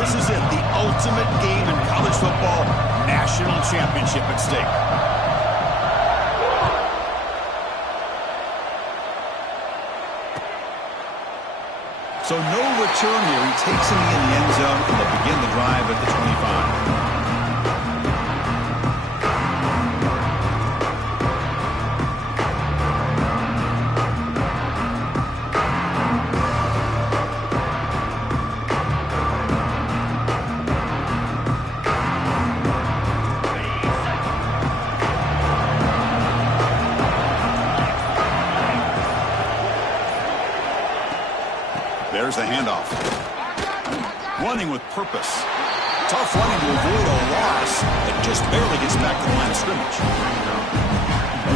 This is it, the ultimate game in college football, national championship at stake. So no return here. He takes him in the end zone, and they'll begin the drive at the 25. There's the handoff. Running with purpose. Tough running to avoid a loss that just barely gets back to the line of scrimmage.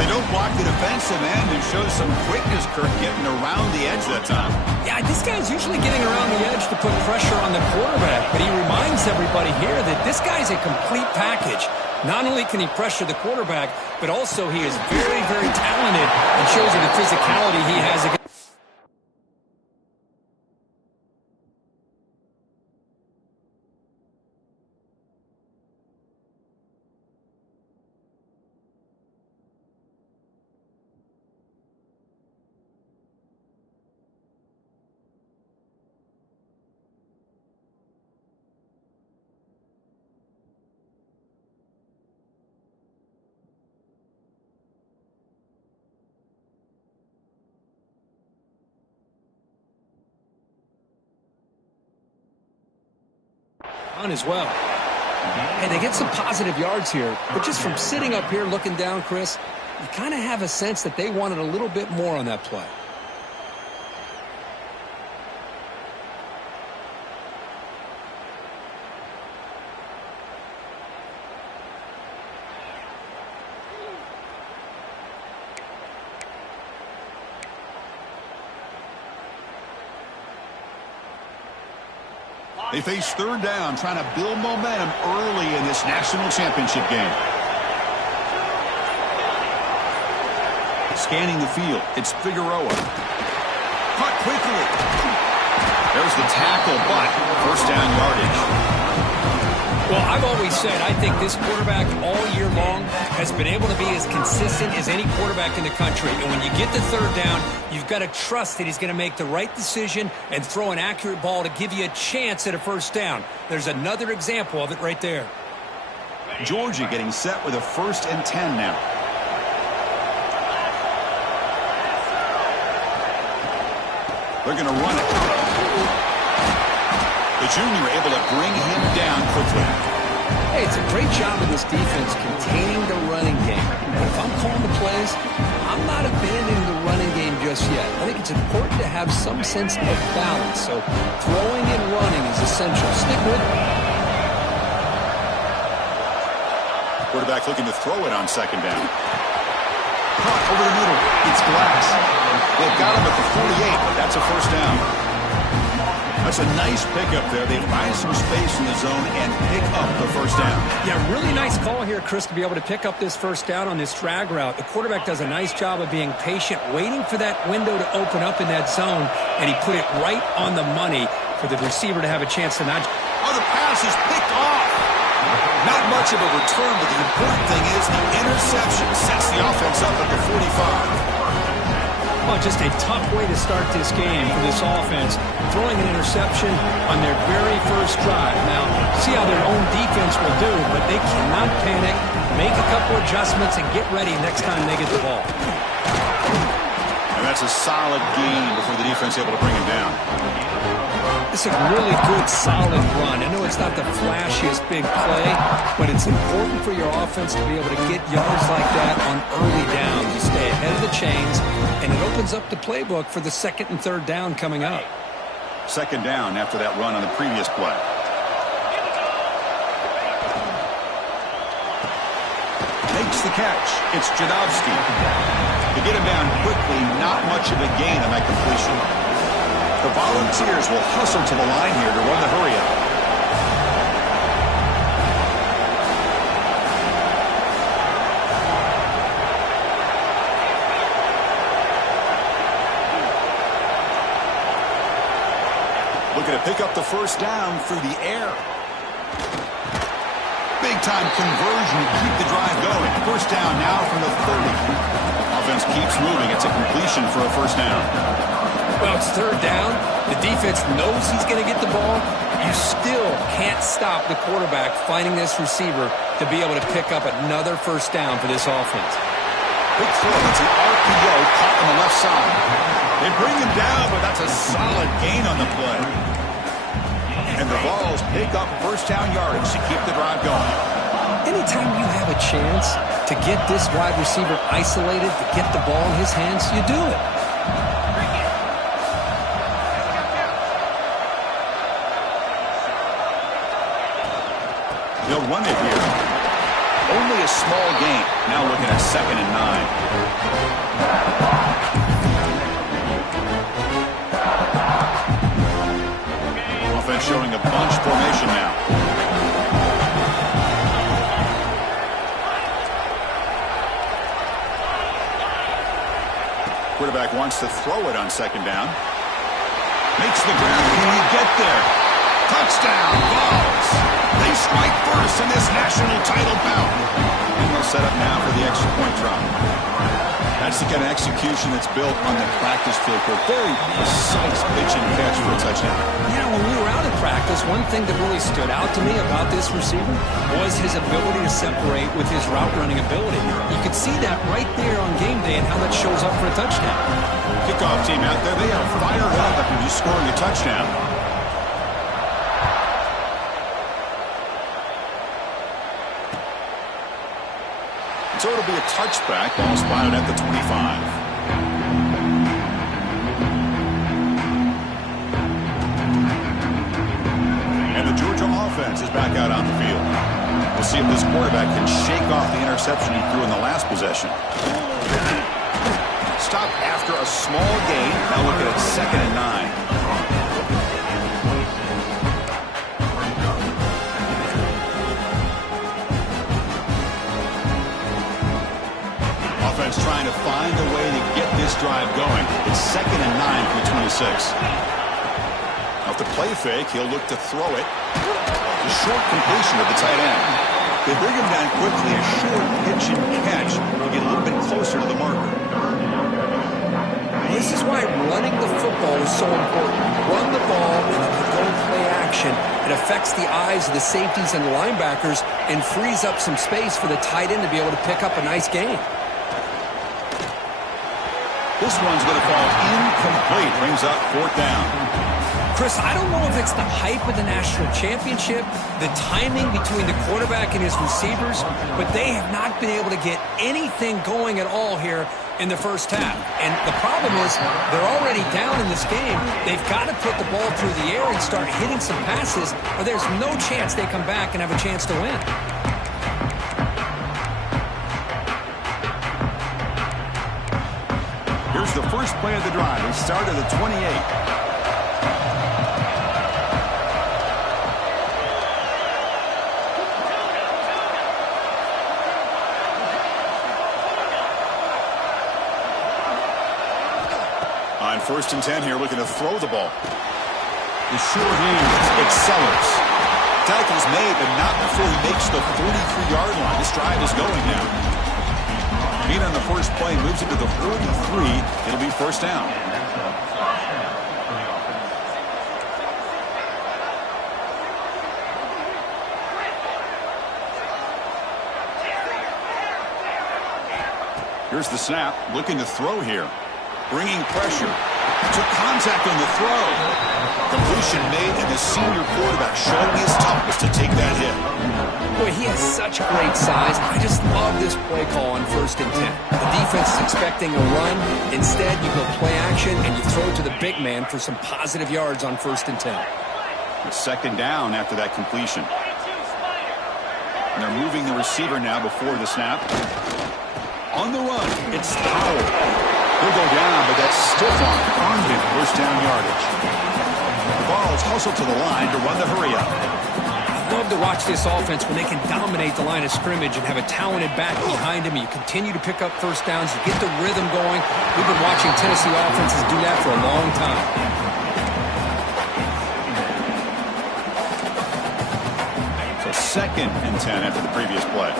They don't block the defensive end and show some quickness, Kirk, getting around the edge that time. Yeah, this guy's usually getting around the edge to put pressure on the quarterback, but he reminds everybody here that this guy's a complete package. Not only can he pressure the quarterback, but also he is very, very talented and shows you the physicality he has against. On as well. And they get some positive yards here, but just from sitting up here looking down, Chris, you kind of have a sense that they wanted a little bit more on that play. They face third down, trying to build momentum early in this national championship game. Scanning the field, it's Figueroa. Caught quickly. There's the tackle, but first down yardage. Well, I've always said I think this quarterback all year long has been able to be as consistent as any quarterback in the country. And when you get the third down, you've got to trust that he's going to make the right decision and throw an accurate ball to give you a chance at a first down. There's another example of it right there. Georgia getting set with a 1st and 10 now. They're going to run it. The junior able to bring him down quickly. Hey, it's a great job of this defense containing the running game. But if I'm calling the plays, I'm not abandoning the running game just yet. I think it's important to have some sense of balance. So throwing and running is essential. Stick with it. Quarterback looking to throw it on second down. Caught over the middle. It's Glass. They've got him at the 48, but that's a first down. That's a nice pickup there. They find some space in the zone and pick up the first down. Yeah, really nice call here, Chris, to be able to pick up this first down on this drag route. The quarterback does a nice job of being patient, waiting for that window to open up in that zone, and he put it right on the money for the receiver to have a chance to not. Oh, the pass is picked off. Not much of a return, but the important thing is the interception sets the offense up at the 45. Well, just a tough way to start this game for this offense, throwing an interception on their very first drive. Now, see how their own defense will do, but they cannot panic, make a couple adjustments, and get ready next time they get the ball. And that's a solid gain before the defense able to bring him down. This is a really good, solid run. I know it's not the flashiest big play, but it's important for your offense to be able to get yards like that on early downs. You stay ahead of the chains, and it opens up the playbook for the second and third down coming up. Second down after that run on the previous play. Makes the catch. It's Jadovsky. To get him down quickly, not much of a gain on that completion. The Volunteers will hustle to the line here to run the hurry-up. looking to pick up the first down through the air. Big-time conversion to keep the drive going. First down now from the 30. Offense keeps moving. It's a completion for a first down. Well, it's third down. The defense knows he's going to get the ball. You still can't stop the quarterback finding this receiver to be able to pick up another first down for this offense. Big throw. It's an RPO caught on the left side. They bring him down, but that's a solid gain on the play. And the Vols pick up first down yardage to keep the drive going. Anytime you have a chance to get this wide receiver isolated, to get the ball in his hands, you do it. They'll run it here. Only a small gain. Now looking at 2nd and 9. Offense showing a bunch formation now. Quarterback wants to throw it on 2nd down. Makes the grab. Can he get there? Touchdown, Vols! They strike first in this national title bout. And they'll set up now for the extra point drop. That's the kind of execution that's built on the practice field for a very precise pitch and catch for a touchdown. Yeah, when we were out at practice, one thing that really stood out to me about this receiver was his ability to separate with his route running ability. You could see that right there on game day and how that shows up for a touchdown. Kickoff team out there, they are fired up after just scoring a touchdown. So it'll be a touchback. Ball spotted at the 25. And the Georgia offense is back out on the field. We'll see if this quarterback can shake off the interception he threw in the last possession. Stop after a small gain. Now looking at 2nd and 9. Offense trying to find a way to get this drive going. It's 2nd and 9 from the 26. Off the play fake, he'll look to throw it. A short completion to the tight end. They bring him down quickly. A short pitch and catch. He'll get a little bit closer to the marker. This is why running the football is so important. Run the ball and then you go play action. It affects the eyes of the safeties and the linebackers and frees up some space for the tight end to be able to pick up a nice gain. This one's going to fall incomplete. Brings up 4th down. Chris, I don't know if it's the hype of the national championship, the timing between the quarterback and his receivers, but they have not been able to get anything going at all here in the first half. And the problem is they're already down in this game. They've got to put the ball through the air and start hitting some passes, or there's no chance they come back and have a chance to win. Here's the first play of the drive. They start at the 28. On 1st and 10 here, looking to throw the ball. The short hand, it's Sellers. Tackle's made, but not before he makes the 43-yard line. This drive is going now. Being on the first play moves it to the 43. It'll be first down. Here's the snap. Looking to throw here. Bringing pressure. Took contact on the throw. Completion made, and the senior quarterback showing his toughness to take that hit. Boy, he has such great size. I just love this play call on 1st and 10. The defense is expecting a run. Instead, you go play action, and you throw it to the big man for some positive yards on 1st and 10. It's 2nd down after that completion. And they're moving the receiver now before the snap. On the run, it's Powell. He'll go down, but that stiff arm earned him first down yardage. The Vols hustle to the line to run the hurry-up. I love to watch this offense when they can dominate the line of scrimmage and have a talented back behind him. You continue to pick up first downs. You get the rhythm going. We've been watching Tennessee offenses do that for a long time. 2nd and 10 after the previous play.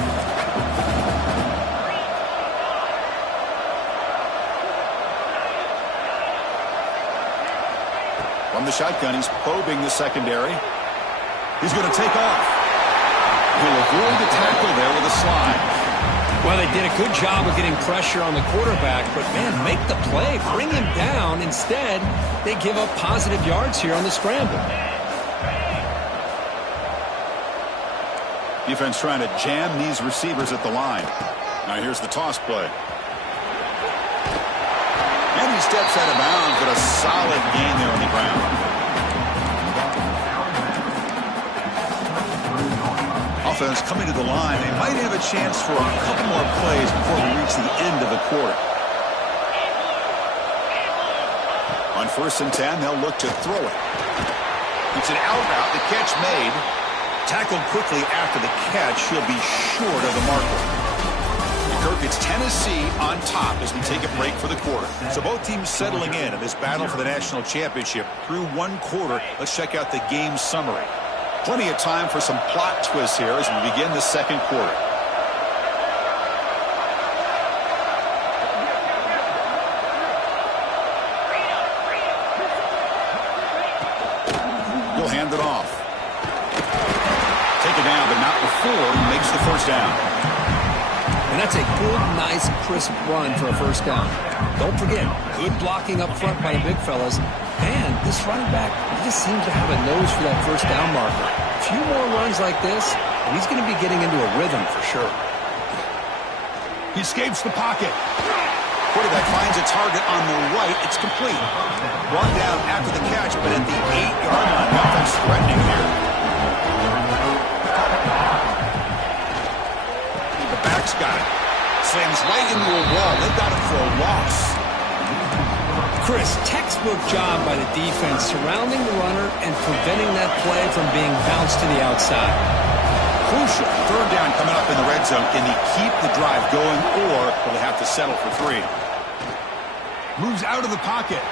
From the shotgun, he's probing the secondary. He's going to take off. He'll avoid the tackle there with a slide. Well, they did a good job of getting pressure on the quarterback, but, man, make the play. Bring him down. Instead, they give up positive yards here on the scramble. Defense trying to jam these receivers at the line. Now here's the toss play. And he steps out of bounds, but a solid gain there on the ground. Offense coming to the line. They might have a chance for a couple more plays before we reach the end of the quarter. On 1st and 10, they'll look to throw it. It's an out route. The catch made. Tackled quickly after the catch. He'll be short of the marker. Kirk, it's Tennessee on top as we take a break for the quarter. So both teams settling in this battle for the national championship through one quarter. Let's check out the game summary. Plenty of time for some plot twists here as we begin the second quarter. He'll hand it off. Take it down, but not before he makes the first down. And that's a good, nice, crisp run for a first down. Don't forget, good blocking up front by the big fellas. And this running back, he just seems to have a nose for that first down marker. A few more runs like this, and he's going to be getting into a rhythm for sure. He escapes the pocket. Quarterback finds a target on the right. It's complete. Brought down after the catch, but at the 8-yard line. Nothing's threatening here. The back's got it. Slams right into a wall. They got him for a loss. Chris, textbook job by the defense surrounding the runner and preventing that play from being bounced to the outside. Crucial. 3rd down coming up in the red zone. Can he keep the drive going, or will he have to settle for 3? Moves out of the pocket.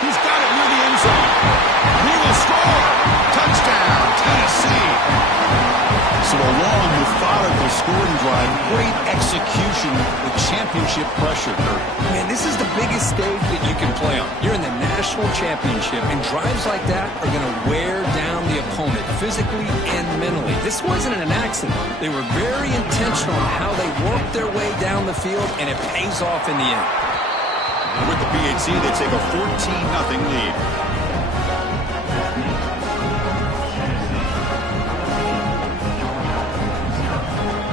He's got it near the end zone. He will score. Touchdown, Tennessee. So a long, methodical scoring drive. Great execution with championship pressure, Kurt. Man, this is the biggest stage that you can play on. You're in the national championship, and drives like that are going to wear down the opponent physically and mentally. This wasn't an accident. They were very intentional in how they worked their way down the field, and it pays off in the end. With the PHC, they take a 14-0 lead.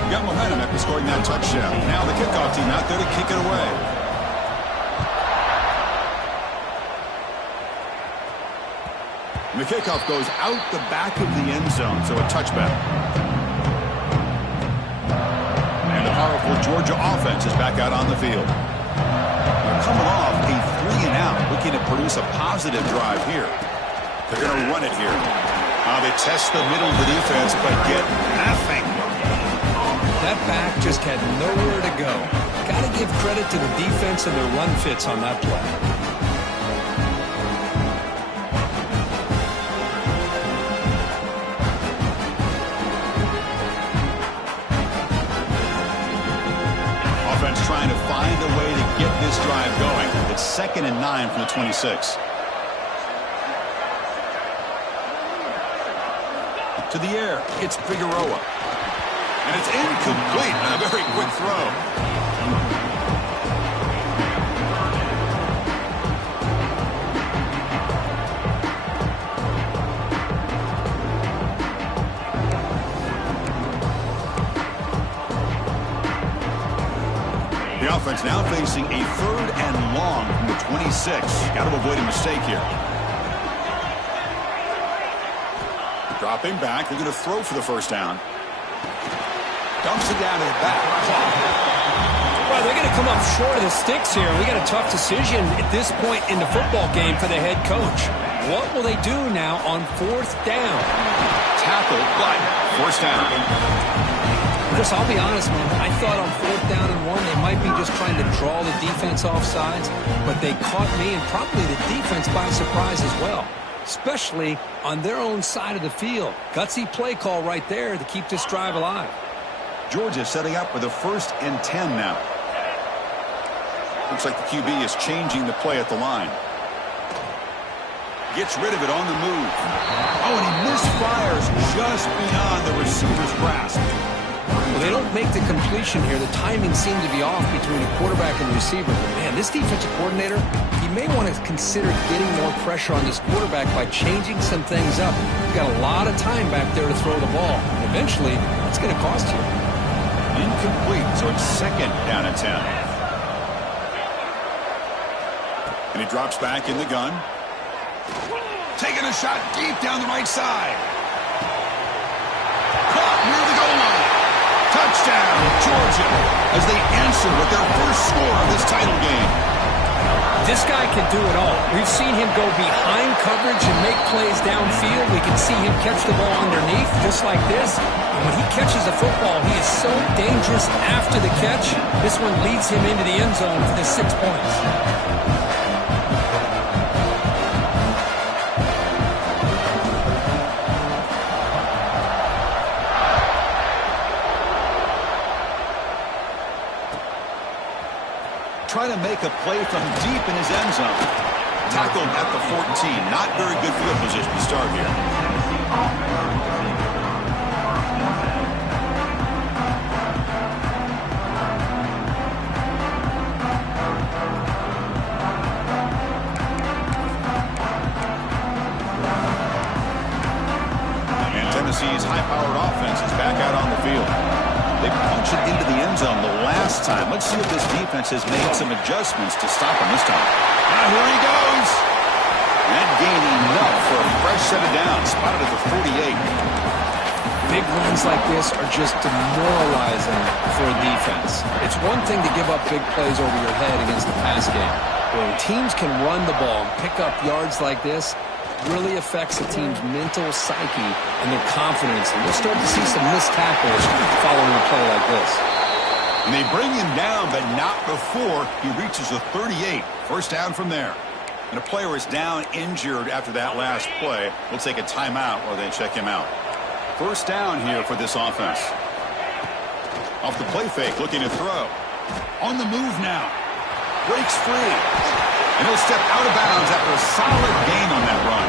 Got momentum after scoring that touchdown. Now the kickoff team out there to kick it away. And the kickoff goes out the back of the end zone, so a touchback. And the powerful Georgia offense is back out on the field. They're coming off a 3-and-out, looking to produce a positive drive here. They're going to run it here. They test the middle of the defense, but get nothing. That back just had nowhere to go. Got to give credit to the defense and their run fits on that play. Offense trying to find a way to get this drive going. It's 2nd and 9 from the 26. To the air, it's Figueroa. And it's incomplete on a very quick throw. The offense now facing a 3rd and long from the 26. Got to avoid a mistake here. Dropping back. They're going to throw for the first down. Dumps it down to the back. Well, they're going to come up short of the sticks here. We got a tough decision at this point in the football game for the head coach. What will they do now on 4th down? Tackle, but first down. Chris, I'll be honest, man. I thought on 4th down and 1, they might be just trying to draw the defense off sides, but they caught me and probably the defense by surprise as well. especially on their own side of the field. Gutsy play call right there to keep this drive alive. Georgia setting up with a 1st and 10 now. Looks like the QB is changing the play at the line. Gets rid of it on the move. Oh, and he misfires just beyond the receiver's grasp. Well, they don't make the completion here. The timing seemed to be off between the quarterback and the receiver. But man, this defensive coordinator, he may want to consider getting more pressure on this quarterback by changing some things up. You've got a lot of time back there to throw the ball. And eventually, it's going to cost you. Incomplete, so it's 2nd down and 10. And he drops back in the gun. Taking a shot deep down the right side. Caught near the goal line. Touchdown, Georgia, as they answer with their first score of this title game. This guy can do it all. We've seen him go behind coverage and make plays downfield. We can see him catch the ball underneath, just like this. And when he catches a football, he is so dangerous after the catch. This one leads him into the end zone for the 6 points. Trying to make a play from deep in his end zone. Tackled at the 14. Not very good field position to start here. And Tennessee's high-powered offense is back out on the field. They punched it into the end zone the last time. Let's see if this defense has made some adjustments to stop him this time. And here he goes. And gaining enough for a fresh set of downs. Spotted at the 48. Big runs like this are just demoralizing for a defense. It's one thing to give up big plays over your head against the pass game. When teams can run the ball and pick up yards like this, really affects a team's mental psyche and their confidence. And we'll start to see some missed tackles following a play like this. And they bring him down, but not before he reaches the 38. First down from there. And a player is down injured after that last play. We'll take a timeout while they check him out. First down here for this offense. Off the play fake, looking to throw. On the move now. Breaks free. And he'll step out of bounds after a solid gain on that run.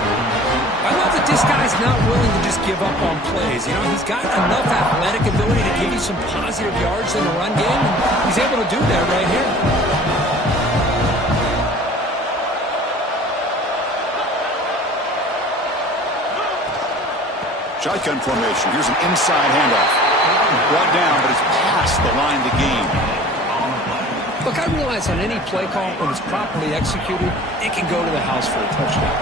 I love that this guy's not willing to just give up on plays. You know, he's got enough athletic ability to give you some positive yards in the run game. And he's able to do that right here. Shotgun formation. Here's an inside handoff. Brought down, but it's past the line to gain. Look, I realize on any play call, when it's properly executed, it can go to the house for a touchdown.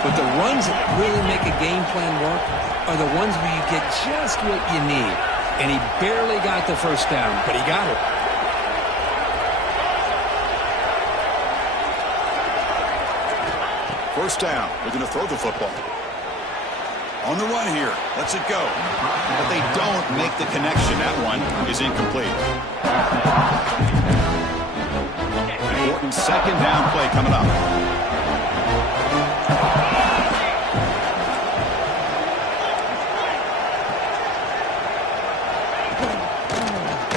But the runs that really make a game plan work are the ones where you get just what you need. And he barely got the first down, but he got it. First down. They're going to throw the football. On the run here. Lets it go. But they don't make the connection. That one is incomplete. Important second down play coming up.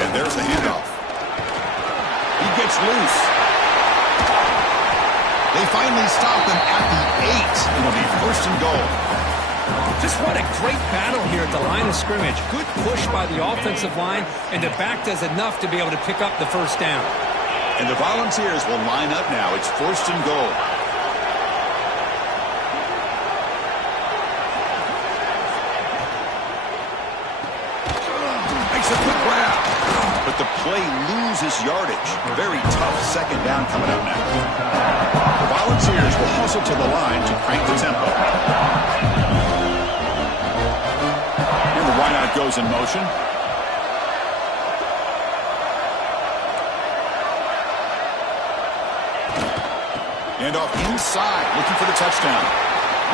And there's the handoff. He gets loose. They finally stop him at the 8. It'll be first and goal. Just what a great battle here at the line of scrimmage. Good push by the offensive line, and the back does enough to be able to pick up the first down. And the Volunteers will line up now. It's first and goal. Makes a quick grab. But the play loses yardage. Very tough second down coming up now. The Volunteers will hustle to the line to crank the tempo. And the wideout goes in motion. And off inside, looking for the touchdown.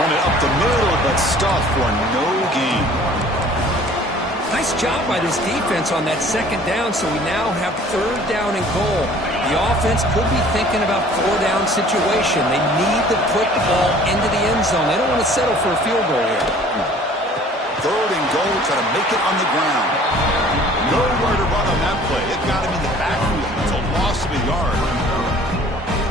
Run it up the middle, but stuffed for no gain. Nice job by this defense on that second down, so we now have third down and goal. The offense could be thinking about four-down situation. They need to put the ball into the end zone. They don't want to settle for a field goal here. Third and goal, try to make it on the ground. Nowhere to run on that play. It got him in the backfield. It's a loss of a yard.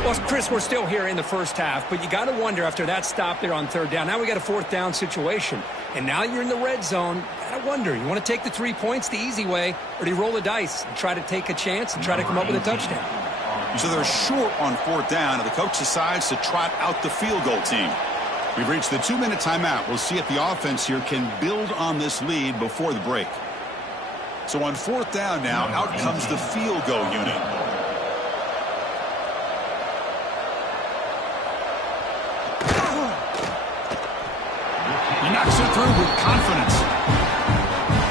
Well, Chris, we're still here in the first half, but you got to wonder after that stop there on third down. Now we got a fourth down situation, and now you're in the red zone. You got to wonder, you want to take the 3 points the easy way, or do you roll the dice and try to take a chance and try to come up with a touchdown? So they're short on fourth down, and the coach decides to trot out the field goal team. We've reached the 2-minute timeout. We'll see if the offense here can build on this lead before the break. So on fourth down now, out comes the field goal unit. He knocks it through with confidence.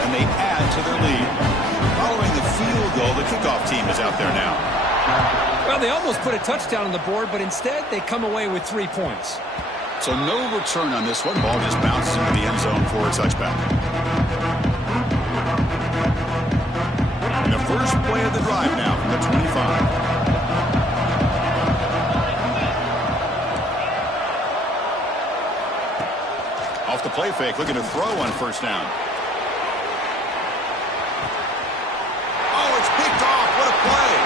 And they add to their lead. Following the field goal, the kickoff team is out there now. Well, they almost put a touchdown on the board, but instead they come away with 3 points. So no return on this one. Ball just bounces into the end zone for a touchback. And the first play of the drive now from the 25. Off the play fake, looking to throw on first down. Oh, it's picked off. What a play.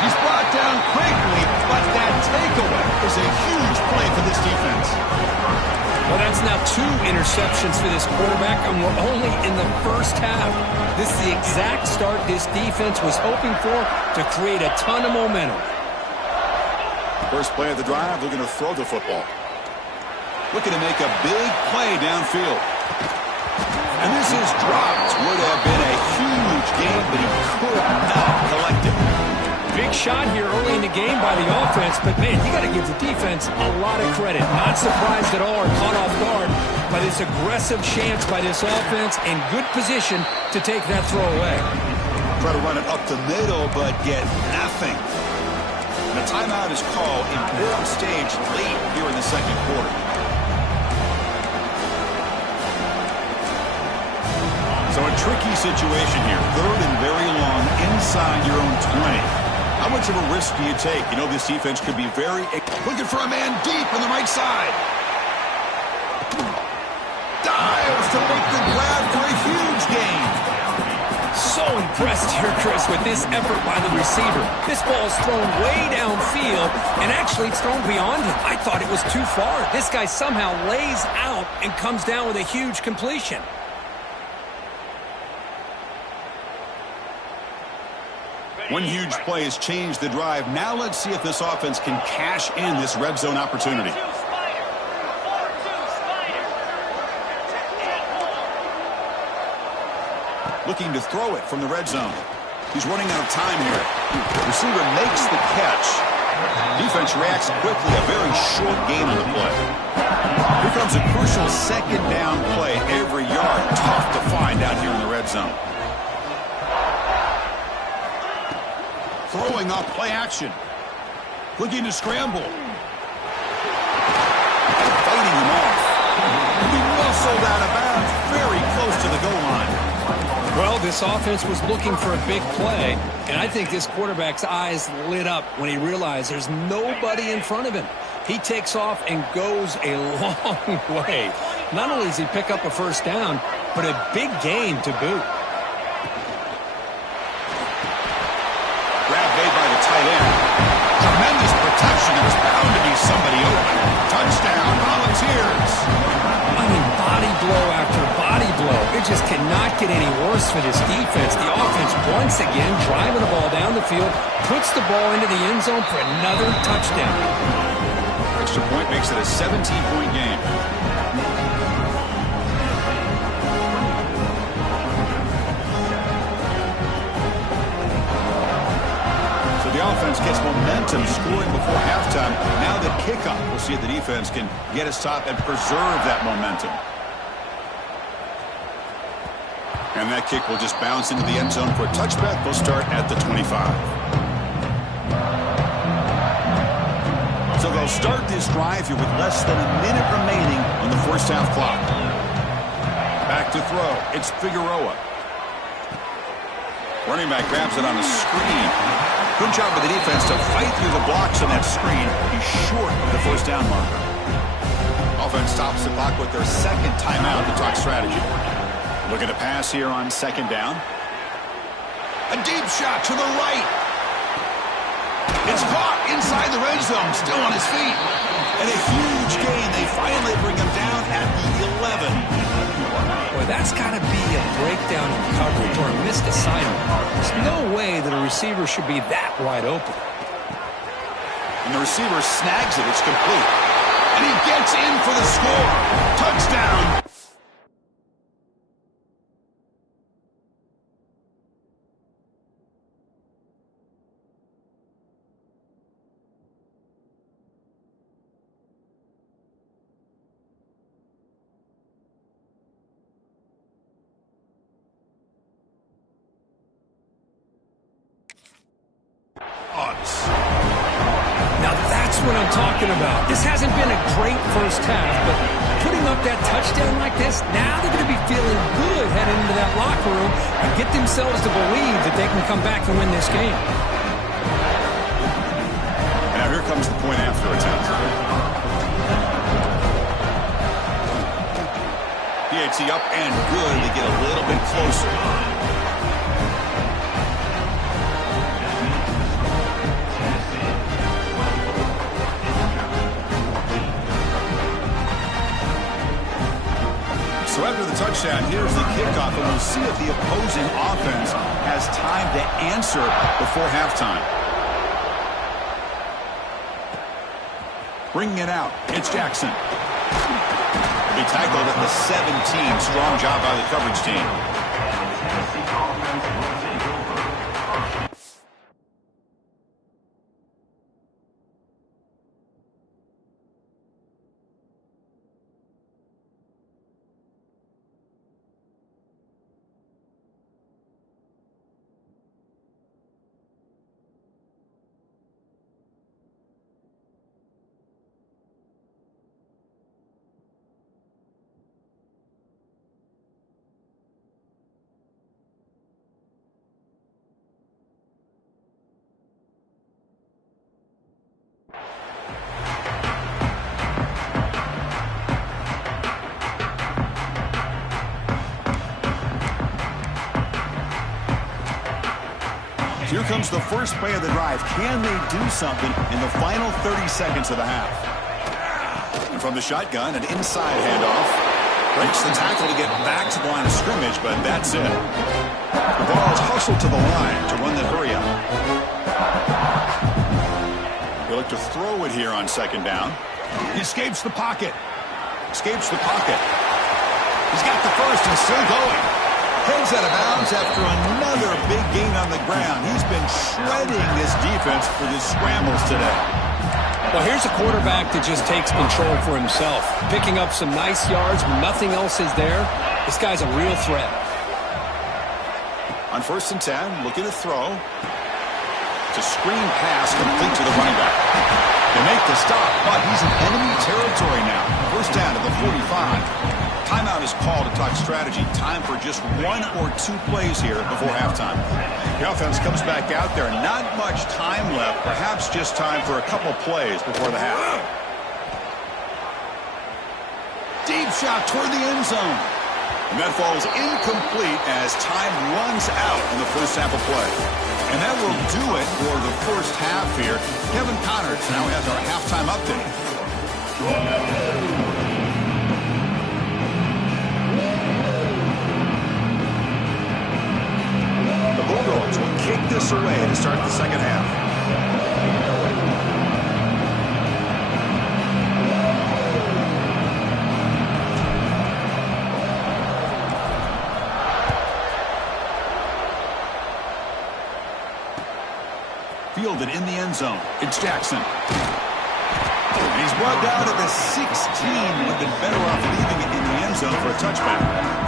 He's brought down quickly, but that takeaway is a huge play for this defense. Well, that's now 2 interceptions for this quarterback, and we're only in the first half. This is the exact start this defense was hoping for to create a ton of momentum. First play of the drive, looking to throw the football. Looking to make a big play downfield. And this is dropped. Would have been a huge game, but he could not collect it. Big shot here early in the game by the offense, but, man, you got to give the defense a lot of credit. Not surprised at all or caught off guard by this aggressive chance by this offense and good position to take that throw away. Try to run it up the middle, but get nothing. And a timeout is called in important stage late here in the second quarter. So a tricky situation here. Third and very long inside your own 20. How much of a risk do you take? You know, this defense could be very... Looking for a man deep on the right side. Dives to make the grab for a huge gain. So impressed here, Chris, with this effort by the receiver. This ball is thrown way downfield, and actually it's thrown beyond him. I thought it was too far. This guy somehow lays out and comes down with a huge completion. One huge play has changed the drive. Now let's see if this offense can cash in this red zone opportunity. Looking to throw it from the red zone. He's running out of time here. Receiver makes the catch. Defense reacts quickly. A very short gain on the play. Here comes a crucial second down play. Every yard tough to find out here in the red zone. Throwing off play action. Looking to scramble. Fighting him off. He muscled out of bounds very close to the goal line. Well, this offense was looking for a big play, and I think this quarterback's eyes lit up when he realized there's nobody in front of him. He takes off and goes a long way. Not only does he pick up a first down, but a big gain to boot. Grab made by the tight end. Tremendous protection. There was bound to be somebody open. Touchdown, Volunteers. I mean, body blow after body blow. It just cannot get any worse for this defense. The offense, once again, driving the ball down the field, puts the ball into the end zone for another touchdown. Extra point makes it a 17-point game. The offense gets momentum scoring before halftime. Now the kickoff. We'll see if the defense can get a stop and preserve that momentum. And that kick will just bounce into the end zone for a touchback. They'll start at the 25. So they'll start this drive here with less than a minute remaining on the first half clock. Back to throw. It's Figueroa. Running back grabs it on a screen. Good job by the defense to fight through the blocks on that screen. He's short of the first down marker. Offense stops the clock with their second timeout to talk strategy. Looking to pass here on second down. A deep shot to the right. It's caught inside the red zone, still on his feet. And a huge gain. They finally bring him down at the 11. Boy, that's got to be a breakdown in coverage or a missed assignment. There's no way that a receiver should be that wide open. And the receiver snags it. It's complete. And he gets in for the score. Touchdown. Now that's what I'm talking about. This hasn't been a great first half, but putting up that touchdown like this, now they're going to be feeling good heading into that locker room and get themselves to believe that they can come back and win this game. Now here comes the point after attempt. PAT up and good to get a little bit closer. So after the touchdown, here's the kickoff, and we'll see if the opposing offense has time to answer before halftime. Bringing it out, it's Jackson. He'll be tackled at the 17. Strong job by the coverage team. Here comes the first play of the drive. Can they do something in the final 30 seconds of the half? And from the shotgun, an inside handoff. Breaks the tackle to get back to the line of scrimmage, but that's it. The ball is hustled to the line to run the hurry up. They look to throw it here on second down. He escapes the pocket. Escapes the pocket. He's got the first and still going. Heads out of bounds after another big gain on the ground. He's been shredding this defense for his scrambles today. Well, here's a quarterback that just takes control for himself. Picking up some nice yards when nothing else is there. This guy's a real threat. On 1st and 10, looking to throw. It's a screen pass complete to the running back. They make the stop, but he's in enemy territory now. First down to the 45. Timeout is called to talk strategy. Time for just 1 or 2 plays here before halftime. The offense comes back out there. Not much time left. Perhaps just time for a couple plays before the half. Deep shot toward the end zone. And that falls incomplete as time runs out in the first half of play. And that will do it for the first half here. Kevin Connors now has our halftime update. The Bulldogs will kick this away to start the second half. Fielded in the end zone. It's Jackson. And he's brought down to the 16. Would have been better off leaving it in the end zone for a touchback.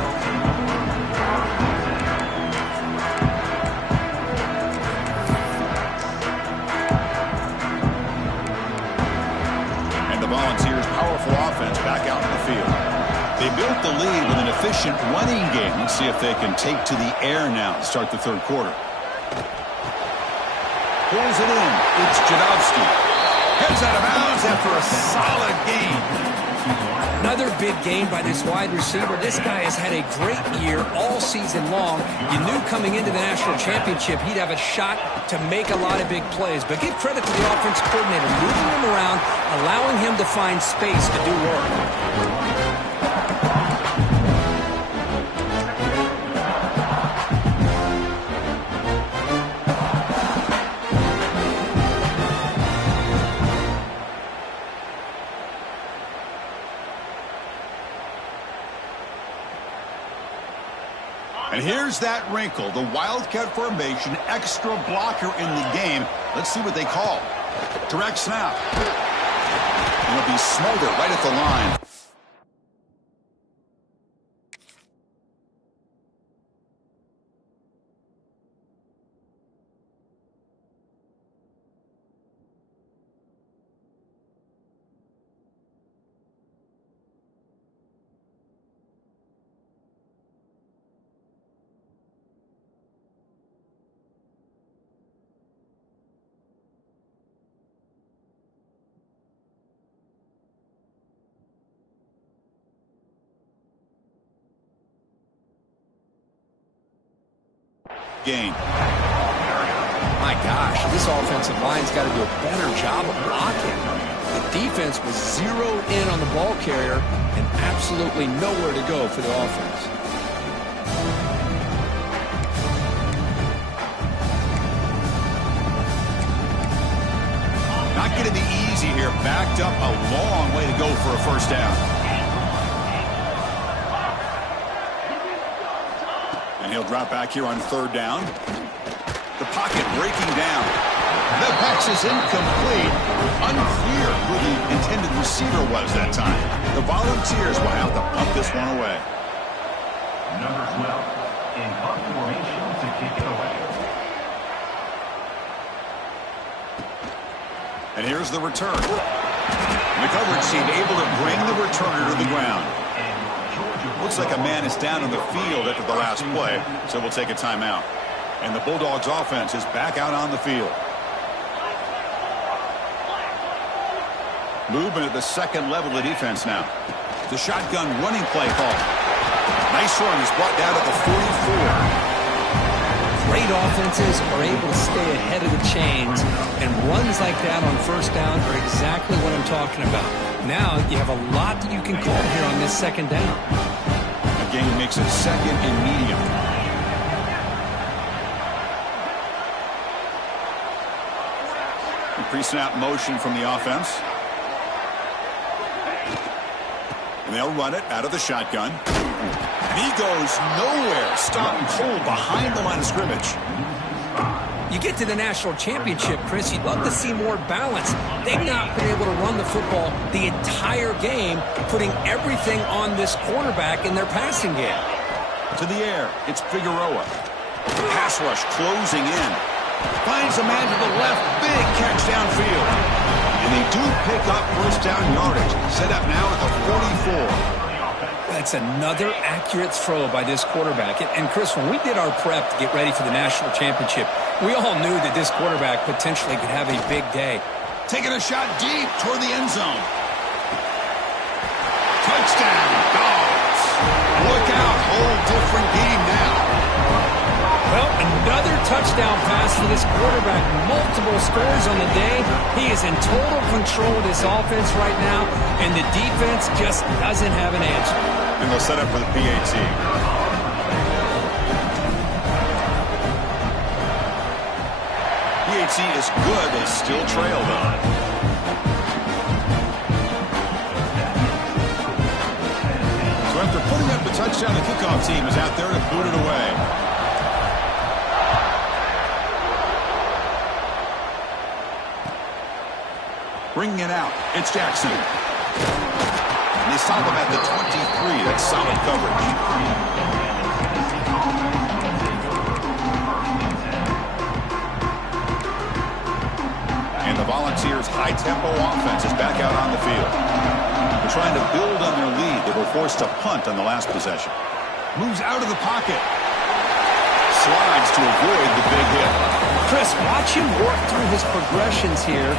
Volunteers' powerful offense back out in the field. They built the lead with an efficient running game. Let's see if they can take to the air now to start the third quarter. Pulls it in. It's Jadowski. Heads out of bounds after a solid gain. Another big game by this wide receiver. This guy has had a great year all season long. You knew coming into the national championship he'd have a shot to make a lot of big plays. But give credit to the offensive coordinator, moving him around, allowing him to find space to do work. And here's that wrinkle, the Wildcat formation, extra blocker in the game. Let's see what they call. Direct snap. And it'll be Smolder right at the line. Gain. My gosh, this offensive line's got to do a better job of blocking. The defense was zeroed in on the ball carrier and absolutely nowhere to go for the offense. Not going to be easy here. Backed up a long way to go for a first down. And he'll drop back here on third down. The pocket breaking down. The pass is incomplete. Unclear who the intended receiver was that time. The Volunteers will have to pump this one away. Number 12 in punt formation to kick it away. And here's the return. The coverage team able to bring the returner to the ground. Looks like a man is down on the field after the last play, so we'll take a timeout. And the Bulldogs offense is back out on the field. Movement at the second level of defense now. The shotgun running play call. Nice run. He's brought down at the 44. Great offenses are able to stay ahead of the chains, and runs like that on first down are exactly what I'm talking about. Now you have a lot that you can call here on this second down. Again, he makes it second and medium. Pre-snap motion from the offense. And they'll run it out of the shotgun. And he goes nowhere. Stop cold behind the line of scrimmage. You get to the national championship, Chris, you'd love to see more balance. They've not been able to run the football the entire game, putting everything on this quarterback in their passing game. To the air, it's Figueroa. The pass rush closing in. Finds a man to the left. Big catch downfield. And they do pick up first down yardage. Set up now at the 44. That's another accurate throw by this quarterback. And Chris, when we did our prep to get ready for the national championship, we all knew that this quarterback potentially could have a big day. Taking a shot deep toward the end zone. Touchdown, Dogs. Look out, whole different game now. Well, another touchdown pass for this quarterback. Multiple scores on the day. He is in total control of this offense right now, and the defense just doesn't have an answer. And they'll set up for the PAT. PAT is good. They still trail, though. So after putting up the touchdown, the kickoff team is out there to boot it away. Bringing it out, it's Jackson. And they stop him at the 23. That's solid coverage. And the Volunteers' high-tempo offense is back out on the field. They're trying to build on their lead. They've were forced to punt on the last possession. Moves out of the pocket. Slides to avoid the big hit. Chris, watch him work through his progressions here.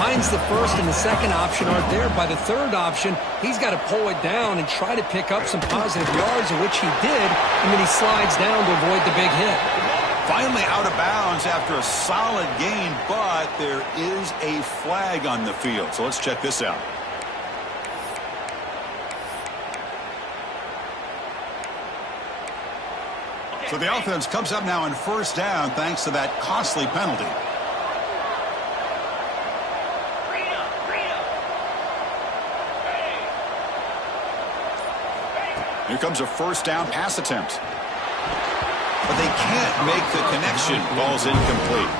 Finds the first and the second option aren't there. By the third option, he's got to pull it down and try to pick up some positive yards, of which he did, and then he slides down to avoid the big hit. Finally out of bounds after a solid gain, but there is a flag on the field. So let's check this out. So the offense comes up now on first down thanks to that costly penalty. Here comes a first down pass attempt. But they can't make the connection. Ball's incomplete.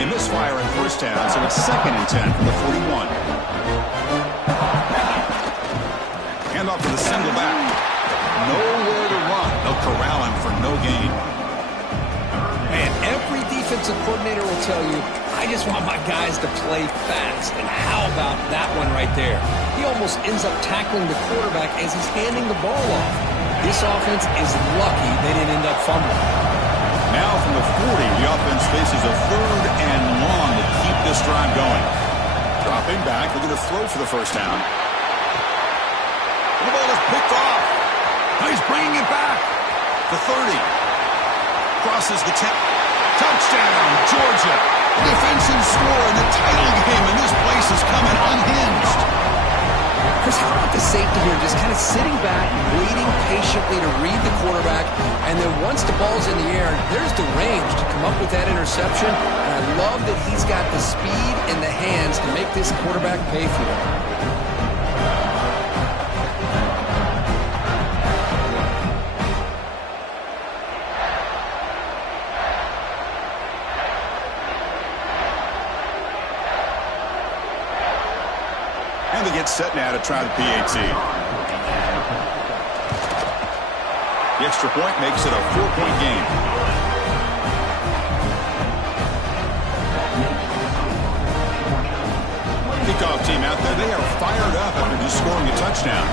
They misfire at first down, so it's 2nd and 10 from the 41. Hand off to the single back. Nowhere to run. They'll corral him for no gain. And every defensive coordinator will tell you, I just want my guys to play fast. And how about that one right there? He almost ends up tackling the quarterback as he's handing the ball off. This offense is lucky they didn't end up fumbling. Now from the 40, the offense faces a 3rd and long to keep this drive going. Dropping back, looking to throw for the first down. The ball is picked off. He's bringing it back. The 30. Crosses the 10. Touchdown, Georgia. Defensive score in the title game, and this place is coming unhinged. Chris, how about the safety here just kind of sitting back, waiting patiently to read the quarterback, and then once the ball's in the air, there's the range to come up with that interception, and I love that he's got the speed and the hands to make this quarterback pay for it. And they get set now to try the PAT. The extra point makes it a 4-point game. Kickoff team out there, they are fired up after just scoring a touchdown.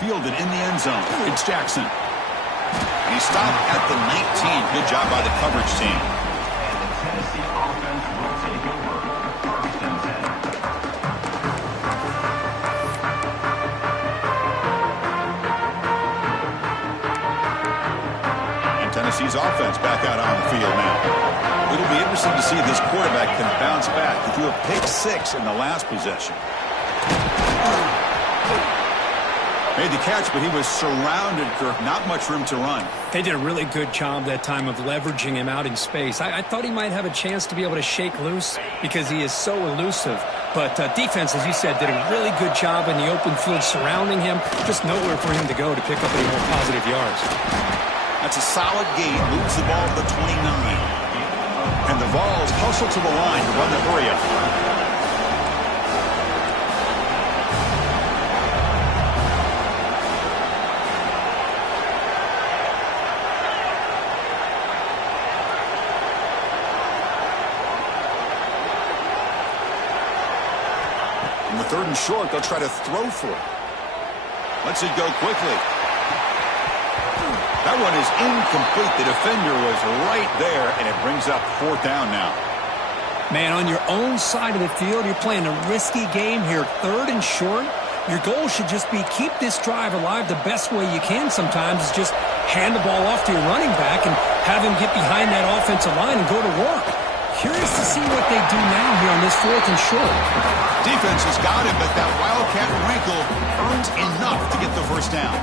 Fielded in the end zone. It's Jackson. And he stopped at the 19. Good job by the coverage team. And the Tennessee offense will take over 1st and 10. And Tennessee's offense back out on the field now. It'll be interesting to see if this quarterback can bounce back. He threw a pick 6 in the last possession. Made the catch, but he was surrounded, Kirk. Not much room to run. They did a really good job that time of leveraging him out in space. I thought he might have a chance to be able to shake loose because he is so elusive. But defense, as you said, did a really good job in the open field surrounding him. Just nowhere for him to go to pick up any more positive yards. That's a solid gain. Moves the ball to the 29. And the Vols hustle to the line to run the hurry-up. On the 3rd and short, they'll try to throw for it. Lets it go quickly. That one is incomplete. The defender was right there, and it brings up 4th down now. Man, on your own side of the field, you're playing a risky game here. 3rd and short. Your goal should just be keep this drive alive the best way you can sometimes is just hand the ball off to your running back and have him get behind that offensive line and go to work. Curious to see what they do now here on this 4th and short. Defense has got him, but that Wildcat wrinkle earns enough to get the first down.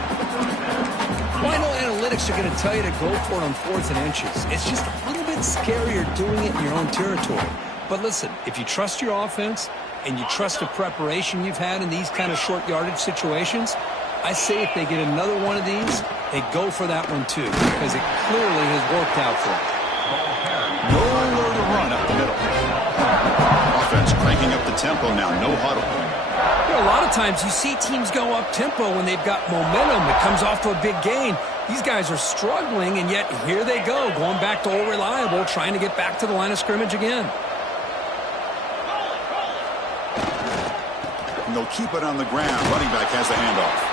Well, I know analytics are going to tell you to go for it on 4th and inches. It's just a little bit scarier doing it in your own territory. But listen, if you trust your offense and you trust the preparation you've had in these kind of short yardage situations, I say if they get another one of these, they go for that one too, because it clearly has worked out for them. Nowhere to run up the middle. Offense cranking up the tempo now. No huddle. Well, a lot of times you see teams go up-tempo when they've got momentum. It comes off to a big gain. These guys are struggling, and yet here they go, going back to old reliable, trying to get back to the line of scrimmage again. And they'll keep it on the ground. Running back has the handoff.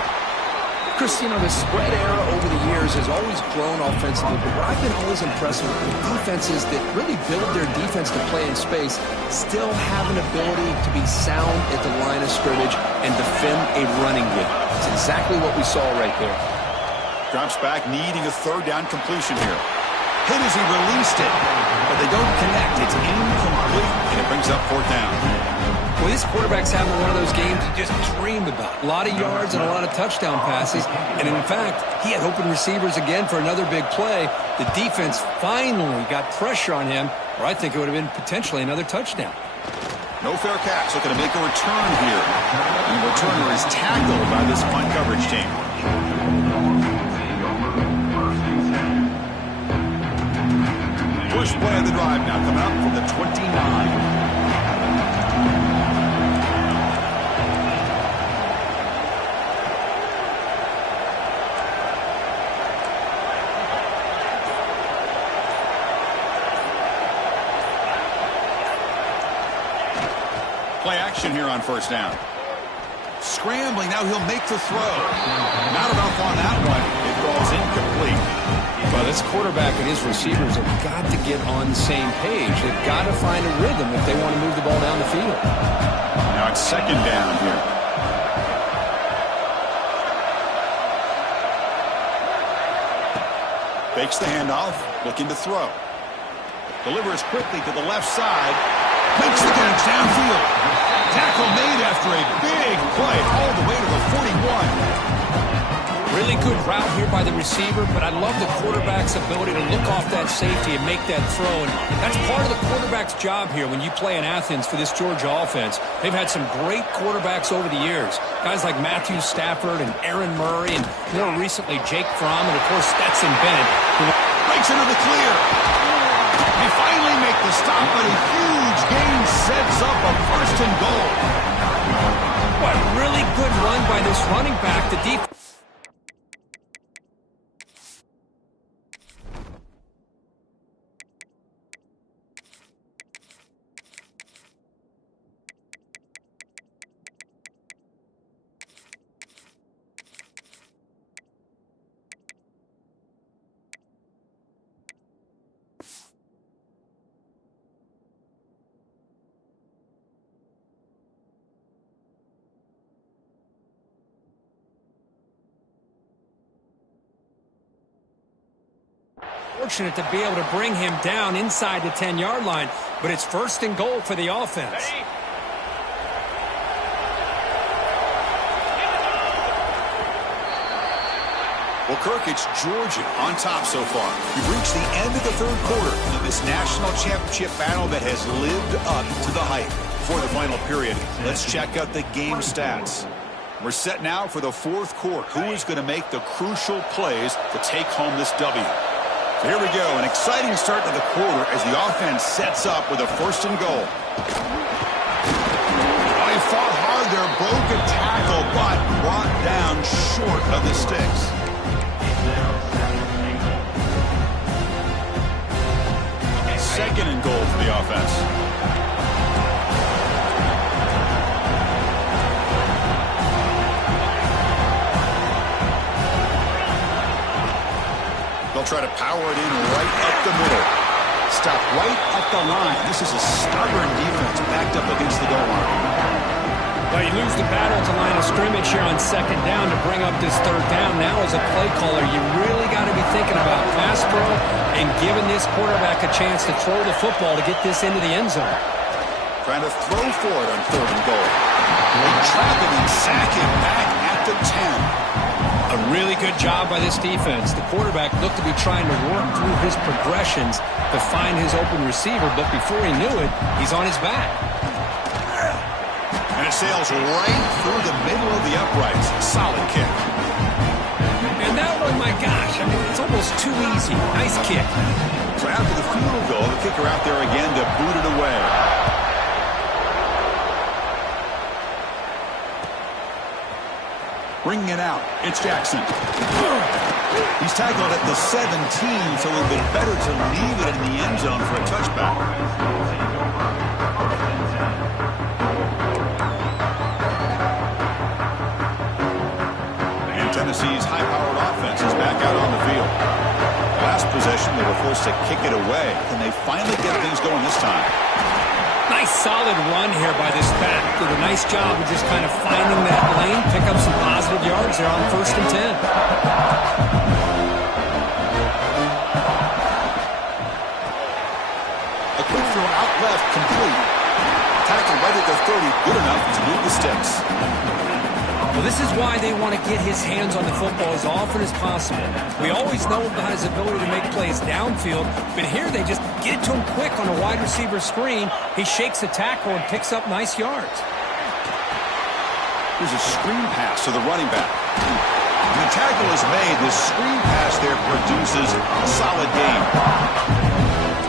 Chris, you know, the spread era over the years has always grown offensively, but what I've been always impressed with defenses that really build their defense to play in space still have an ability to be sound at the line of scrimmage and defend a running game. It's exactly what we saw right there. Drops back, needing a third down completion here. Hit as he released it, but they don't connect. It's incomplete, and it brings up fourth down. Well, this quarterback's having one of those games you just dreamed about. A lot of yards and a lot of touchdown passes. And in fact, he had open receivers again for another big play. The defense finally got pressure on him, or I think it would have been potentially another touchdown. No fair catch, looking to make a return here. And the returner is tackled by this punt coverage team. Push play of the drive now, coming up from the 29. Play action here on first down. Scrambling, now he'll make the throw. Not enough on that one. It falls incomplete. Well, this quarterback and his receivers have got to get on the same page. They've got to find a rhythm if they want to move the ball down the field. Now it's second down here. Fakes the handoff, looking to throw. Delivers quickly to the left side. Makes the catch downfield. Tackle made after a big play all the way to the 41. Really good route here by the receiver, but I love the quarterback's ability to look off that safety and make that throw. And that's part of the quarterback's job here when you play in Athens for this Georgia offense. They've had some great quarterbacks over the years. Guys like Matthew Stafford and Aaron Murray, and more recently Jake Fromm, and of course Stetson Bennett. Breaks into the clear. They finally make the stop, but a huge gain sets up a first and goal. What a really good run by this running back. The defense. Fortunate to be able to bring him down inside the 10-yard line, but it's first and goal for the offense. Well, Kirk, it's Georgia on top so far. We've reached the end of the third quarter of this national championship battle that has lived up to the hype. For the final period, let's check out the game stats. We're set now for the fourth quarter. Who is going to make the crucial plays to take home this W? So here we go, an exciting start to the quarter as the offense sets up with a first and goal. They fought hard there, broke a tackle, but brought down short of the sticks. Second and goal for the offense. They'll try to power it in right up the middle. Stop right at the line. This is a stubborn defense backed up against the goal line. Well, you lose the battle to line of scrimmage here on second down to bring up this third down. Now as a play caller, you really got to be thinking about pass pro and giving this quarterback a chance to throw the football to get this into the end zone. Trying to throw for it on third and goal. They trap it and sack it back at the 10. A really good job by this defense. The quarterback looked to be trying to work through his progressions to find his open receiver, but before he knew it, he's on his back. And it sails right through the middle of the uprights. Solid kick. And that one, my gosh, I mean, it's almost too easy. Nice kick. So after the field goal, the kicker out there again to boot it away. Bringing it out, it's Jackson. He's tackled at the 17, so it would have been better to leave it in the end zone for a touchback. And Tennessee's high-powered offense is back out on the field. Last possession, they were forced to kick it away. Can they finally get things going this time? Nice solid run here by this back. Did a nice job of just kind of finding that lane, pick up some positive yards there on 1st and 10. A quick throw out left, complete. Tackle right at the 30, good enough to move the sticks. Well, this is why they want to get his hands on the football as often as possible. We always know about his ability to make plays downfield, but here they just get it to him quick on a wide receiver screen. He shakes the tackle and picks up nice yards. Here's a screen pass to the running back. When the tackle is made, the screen pass there produces a solid game.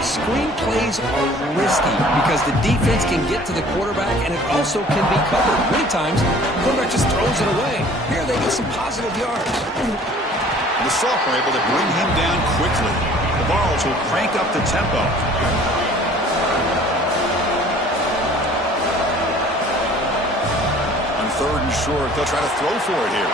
Screen plays are risky because the defense can get to the quarterback and it also can be covered. Many times, the quarterback just throws it away. Here they get some positive yards. The sophomore able to bring him down quickly. The Vols will crank up the tempo. On 3rd and short, they'll try to throw for it here.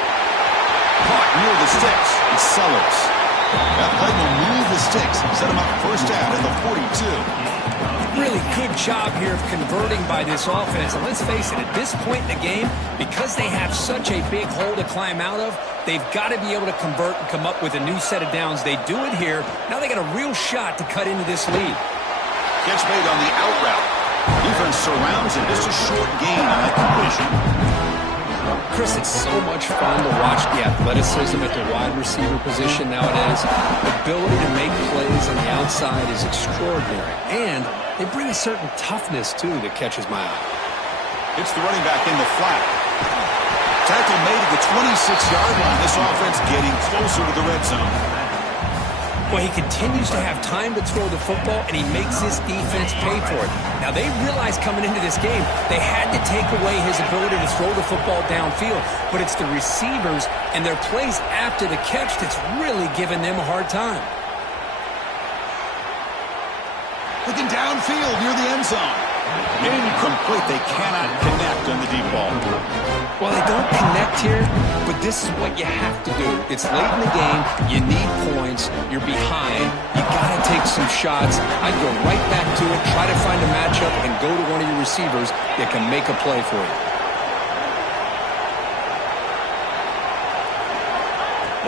Caught near the sticks. It's Sellers. That play will move the sticks. Set him up first down at the 42. Really good job here of converting by this offense. And let's face it, at this point in the game, because they have such a big hole to climb out of, they've got to be able to convert and come up with a new set of downs. They do it here. Now they got a real shot to cut into this lead. Catch made on the out route. Defense surrounds it. Just a short gain on that completion. Chris, it's so much fun to watch the athleticism at the wide receiver position nowadays. The ability to make plays on the outside is extraordinary. And they bring a certain toughness, too, that catches my eye. It's the running back in the flat. Tackle made at the 26-yard line. This offense getting closer to the red zone. Well, he continues to have time to throw the football, and he makes his defense pay for it. Now, they realized coming into this game, they had to take away his ability to throw the football downfield. But it's the receivers and their plays after the catch that's really giving them a hard time. Looking downfield near the end zone. Incomplete. They cannot connect on the deep ball. Well, they don't connect here, but this is what you have to do. It's late in the game. You need points. You're behind. You got to take some shots. I'd go right back to it, try to find a matchup, and go to one of your receivers that can make a play for you.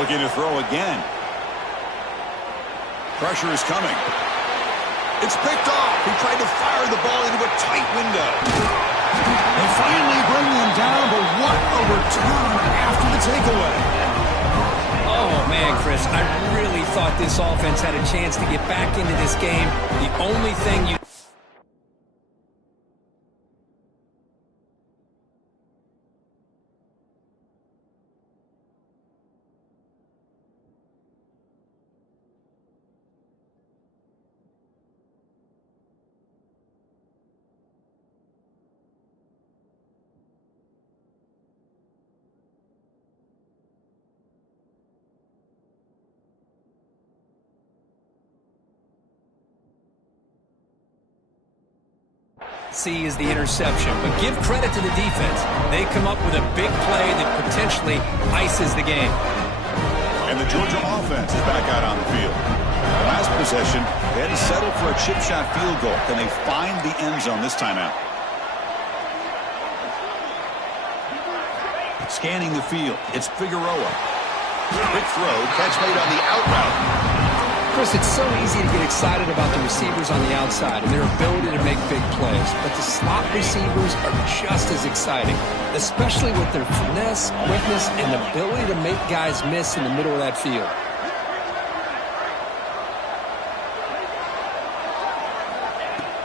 Looking to throw again. Pressure is coming. It's picked off. He tried to fire the ball into a tight window. They finally bring him down, but what a return after the takeaway. Oh, man, Chris, I really thought this offense had a chance to get back into this game. The only thing you... see is the interception, but give credit to the defense. They come up with a big play that potentially ices the game. And the Georgia offense is back out on the field. Last possession, they had to settle for a chip shot field goal. Can they find the end zone this time out? Scanning the field, it's Figueroa. Quick throw, catch made on the out route. Chris, it's so easy to get excited about the receivers on the outside and their ability to make big plays, but the slot receivers are just as exciting, especially with their finesse, quickness, and ability to make guys miss in the middle of that field.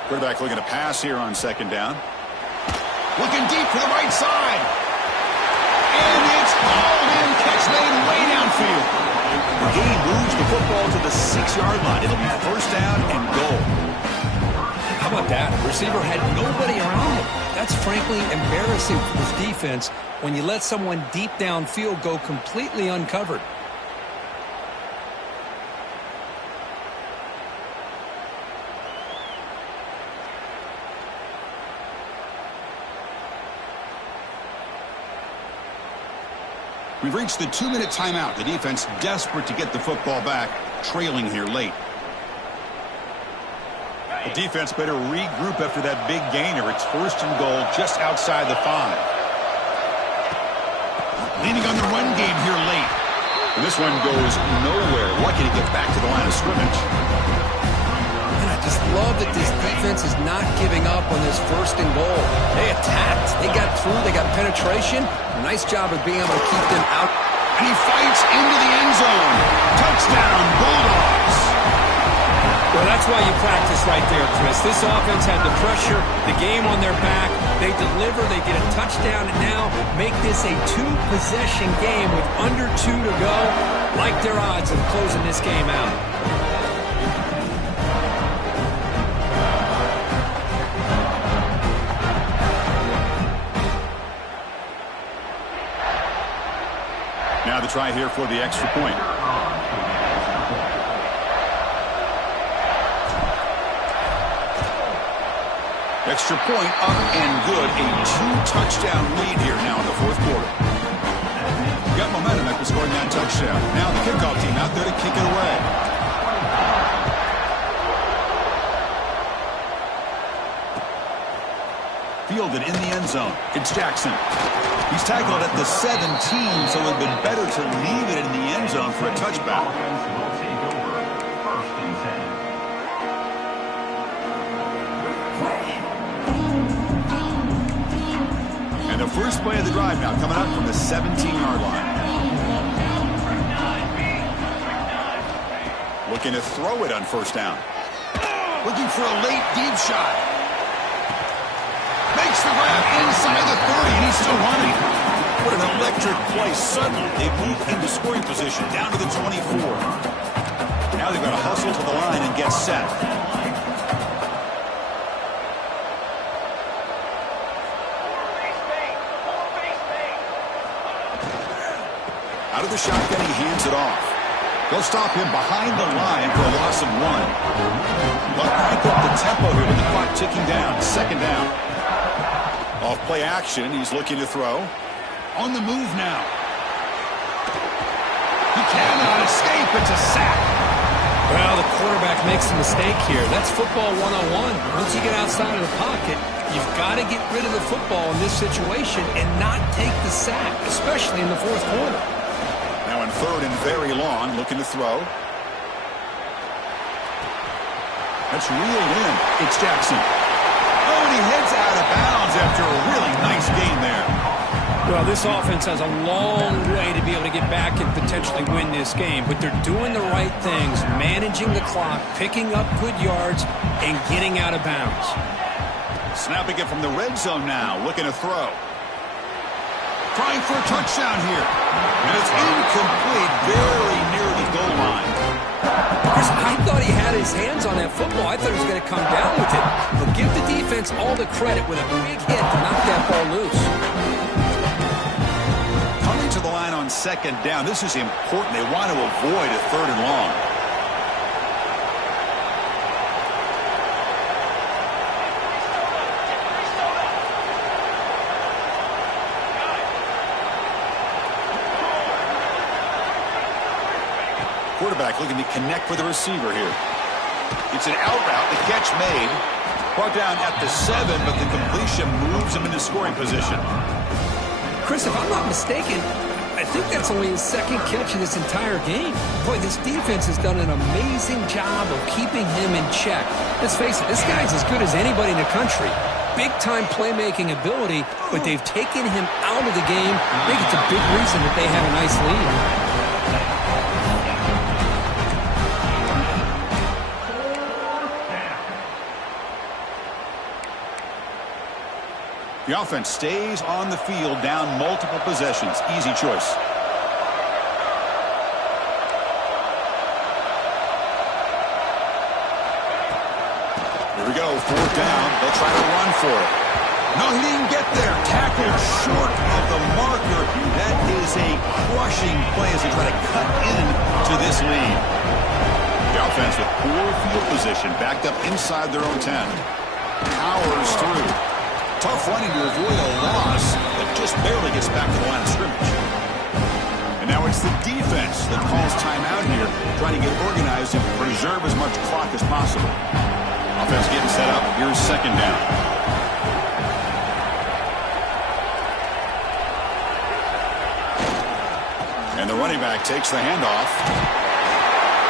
Quarterback looking to pass here on second down. Looking deep to the right side. And it's hauled in, catch made way downfield. The game moves the football to the 6-yard line. It'll be first down and goal. How about that? The receiver had nobody around him. That's frankly embarrassing for this defense when you let someone deep downfield go completely uncovered. We've reached the 2-minute timeout. The defense desperate to get the football back, trailing here late. The defense better regroup after that big gainer. It's 1st and goal just outside the 5. Leaning on the run game here late. And this one goes nowhere. Lucky to get back to the line of scrimmage. And I just love that this defense is not giving up on this 1st and goal. They attacked. They got through. They got penetration. Nice job of being able to keep them out. And he fights into the end zone. Touchdown, Bulldogs. Well, that's why you practice right there, Chris. This offense had the pressure, the game on their back. They deliver, they get a touchdown, and now make this a 2-possession game with under 2 to go. Like their odds of closing this game out. Now the try here for the extra point. Extra point up and good. A 2-touchdown lead here now in the 4th quarter. Got momentum after scoring that touchdown. Now the kickoff team out there to kick it away. Fielded in the end zone. It's Jackson. He's tackled at the 17, so it would have been better to leave it in the end zone for a touchback. And the first play of the drive now coming up from the 17-yard line. Looking to throw it on 1st down. Looking for a late deep shot. Makes the grab inside the 30, and he's still running. What an electric play. Suddenly, they move into scoring position down to the 24. Now they've got to hustle to the line and get set. Out of the shotgun, he hands it off. They'll stop him behind the line for a loss of 1. They'll crank up the tempo here with the clock ticking down. 2nd down. Off play action, he's looking to throw. On the move now. He cannot escape. It's a sack. Well, the quarterback makes a mistake here. That's football 101. Once you get outside of the pocket, you've got to get rid of the football in this situation and not take the sack, especially in the 4th quarter. Now in 3rd and very long, looking to throw. That's reeled in. It's Jackson. Oh, and he heads out of bounds after a really nice gain there. Well, this offense has a long way to be able to get back and potentially win this game, but they're doing the right things, managing the clock, picking up good yards, and getting out of bounds. Snapping it from the red zone now, looking to throw. Trying for a touchdown here. And it's incomplete, very near the goal line. Chris, I thought he had his hands on that football. I thought he was going to come down with it. But give the defense all the credit with a big hit to knock that ball loose. Coming to the line on 2nd down. This is important. They want to avoid a 3rd and long. Quarterback looking to connect with the receiver here. It's an out route. The catch made. Brought down at the 7, but the completion moves him into scoring position. Chris, if I'm not mistaken, I think that's only his 2nd catch of this entire game. Boy, this defense has done an amazing job of keeping him in check. Let's face it, this guy's as good as anybody in the country. Big-time playmaking ability, but they've taken him out of the game. I think it's a big reason that they have a nice lead. The offense stays on the field, down multiple possessions. Easy choice. Here we go, 4th down. They'll try to run for it. No, he didn't get there. Tackled short of the marker. That is a crushing play as they try to cut in to this lead. The offense with poor field position, backed up inside their own 10. Powers through. Tough running to avoid a loss, but just barely gets back to the line of scrimmage. And now it's the defense that calls timeout here, trying to get organized and preserve as much clock as possible. Offense getting set up. Here's 2nd down. And the running back takes the handoff.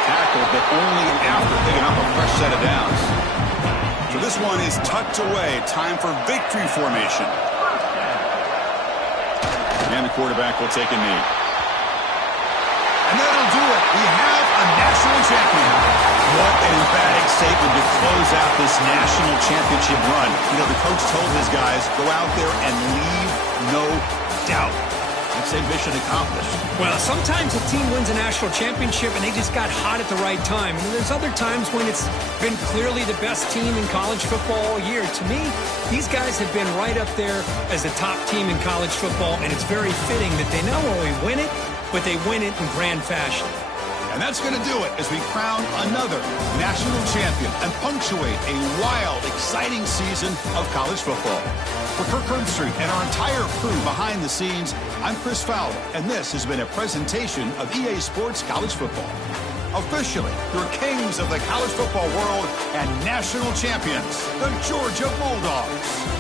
Tackled, but only after picking up a fresh set of downs. So this one is tucked away. Time for victory formation. And the quarterback will take a knee. And that'll do it. We have a national champion. What an emphatic statement to close out this national championship run. You know, the coach told his guys, go out there and leave no doubt. I'd say mission accomplished. Well, sometimes a team wins a national championship and they just got hot at the right time. And there's other times when it's been clearly the best team in college football all year. To me, these guys have been right up there as the top team in college football, and it's very fitting that they not only win it, but they win it in grand fashion. And that's going to do it as we crown another national champion and punctuate a wild, exciting season of college football. For Kirk Herbstreit and our entire crew behind the scenes, I'm Chris Fowler, and this has been a presentation of EA Sports College Football. Officially, your kings of the college football world and national champions, the Georgia Bulldogs.